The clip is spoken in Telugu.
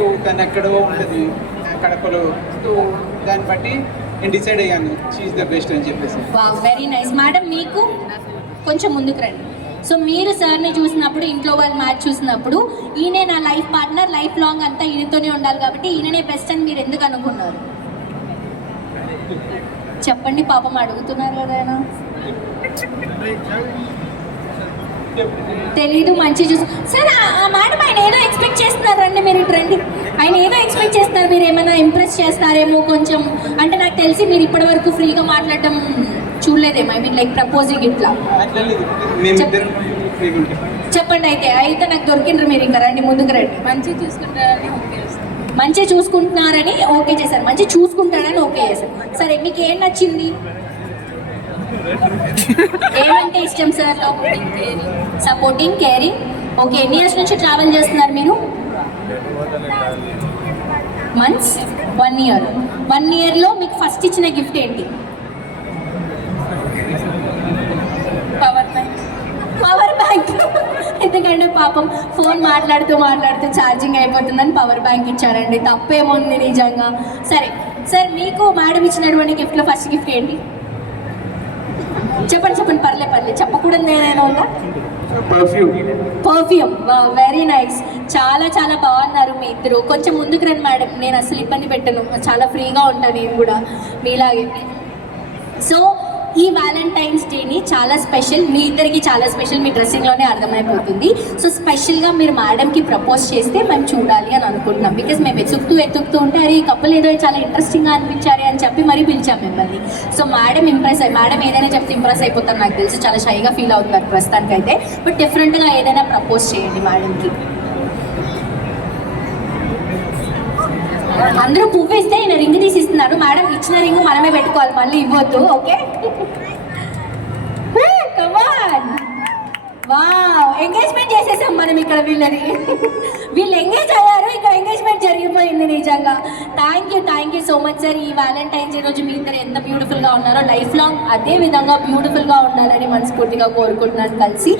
సో తను ఎక్కడో ఉంటుంది కడపలో, సో దాన్ని బట్టి నేను డిసైడ్ అయ్యాను షీఈస్ ద బెస్ట్ అని చెప్పేసి. Very nice madam. మీకు కొంచెం ముందుకు రండి. సో మీరు సార్ని చూసినప్పుడు, ఇంట్లో వాళ్ళు మ్యాచ్ చూసినప్పుడు, ఈయనే నా లైఫ్ పార్ట్నర్, లైఫ్ లాంగ్ అంతా ఈయనతోనే ఉండాలి కాబట్టి ఈయననే బెస్ట్ అని మీరు ఎందుకు అనుకున్నారు? చెప్పండి, పాపం అడుగుతున్నారు కదా ఆయన. తెలీదు, మంచి చూసి సార్ ఆ మేడం ఆయన ఏదో ఎక్స్పెక్ట్ చేస్తున్నారు రండి, మీరు ఇటు రండి. ఆయన ఏదో ఎక్స్పెక్ట్ చేస్తున్నారు, మీరు ఏమైనా ఇంప్రెస్ చేస్తారేమో కొంచెం. అంటే నాకు తెలిసి మీరు ఇప్పటి వరకు ఫ్రీగా మాట్లాడటం చూడలేదేమో, ఐ మీన్ లైక్ ప్రపోజింగ్ ఇట్లా. చెప్పండి అయితే నాకు దొరికిండ్రు మీరు, ఇంకా రండి, ముందుకు రండి. మంచిగా చూసుకుంటున్నారని ఓకే చేశారు, మంచి చూసుకుంటారని ఓకే చేశారు. సరే, మీకు ఏం నచ్చింది? ఏమంటే ఇష్టం సార్? Supporting, caring. ఓకే, ఎన్ని ఇయర్స్ నుంచి ట్రావెల్ చేస్తున్నారు మీరు? మంత్స్? 1 year. 1 yearలో మీకు ఫస్ట్ ఇచ్చిన గిఫ్ట్ ఏంటి? Power bank. ఎందుకంటే పాపం ఫోన్ మాట్లాడుతూ ఛార్జింగ్ అయిపోతుందని పవర్ బ్యాంక్ ఇచ్చారండి. తప్పేముంది నిజంగా. సరే సార్, మీకు మేడం ఇచ్చినటువంటి గిఫ్ట్లో ఫస్ట్ గిఫ్ట్ ఏంటి? చెప్పండి, పర్లేదు, చెప్పకూడదు ఏదైనా ఉందా? పర్ఫ్యూమ్. Very nice. చాలా బాగున్నారు మీ ఇద్దరు. కొంచెం ముందుకు రండి మేడం, నేను అసలు ఇబ్బంది పెట్టను, చాలా ఫ్రీగా ఉంటాను నేను కూడా మీలాగే. సో ఈ వ్యాలంటైన్స్ డేని చాలా స్పెషల్, మీ ఇద్దరికి చాలా స్పెషల్, మీ డ్రెస్సింగ్లోనే అర్థమైపోతుంది. సో స్పెషల్గా మీరు మేడంకి ప్రపోజ్ చేస్తే మేము చూడాలి అని అనుకుంటున్నాం. బికాజ్ మేము వెతుకుతూ ఉంటే అరే ఈ కపుల్ ఏదో చాలా ఇంట్రెస్టింగ్గా అనిపించారు అని చెప్పి మరీ పిలిచాం మిమ్మల్ని. సో మేడం మేడం ఏదైనా చెప్తే ఇంప్రెస్ అయిపోతారు నాకు తెలిసి. చాలా షైగా ఫీల్ అవుతున్నారు ప్రస్తుతానికి అయితే. బట్ డిఫరెంట్గా ఏదైనా ప్రపోజ్ చేయండి మేడంకి. అందరూ పువ్వు ఇస్తే నేను రింగ్ తీసిస్తున్నారు. మేడం ఇచ్చిన రింగ్ మనమే పెట్టుకోవాలి, మళ్ళీ ఇవ్వద్దు. ఓకే, వావ్, ఎంగేజ్మెంట్ చేసేసాం మనం ఇక్కడ. వీళ్ళు ఎంగేజ్ అయ్యారు, ఇక్కడ ఎంగేజ్మెంట్ జరిగిపోయింది నిజంగా. Thank you so much sir. ఈ వ్యాలంటైన్స్ డే రోజు మీ ఇద్దరు ఎంత బ్యూటిఫుల్గా ఉన్నారో, లైఫ్ లాంగ్ అదే విధంగా బ్యూటిఫుల్గా ఉండాలని మనస్ఫూర్తిగా కోరుకుంటున్నాను కలిసి.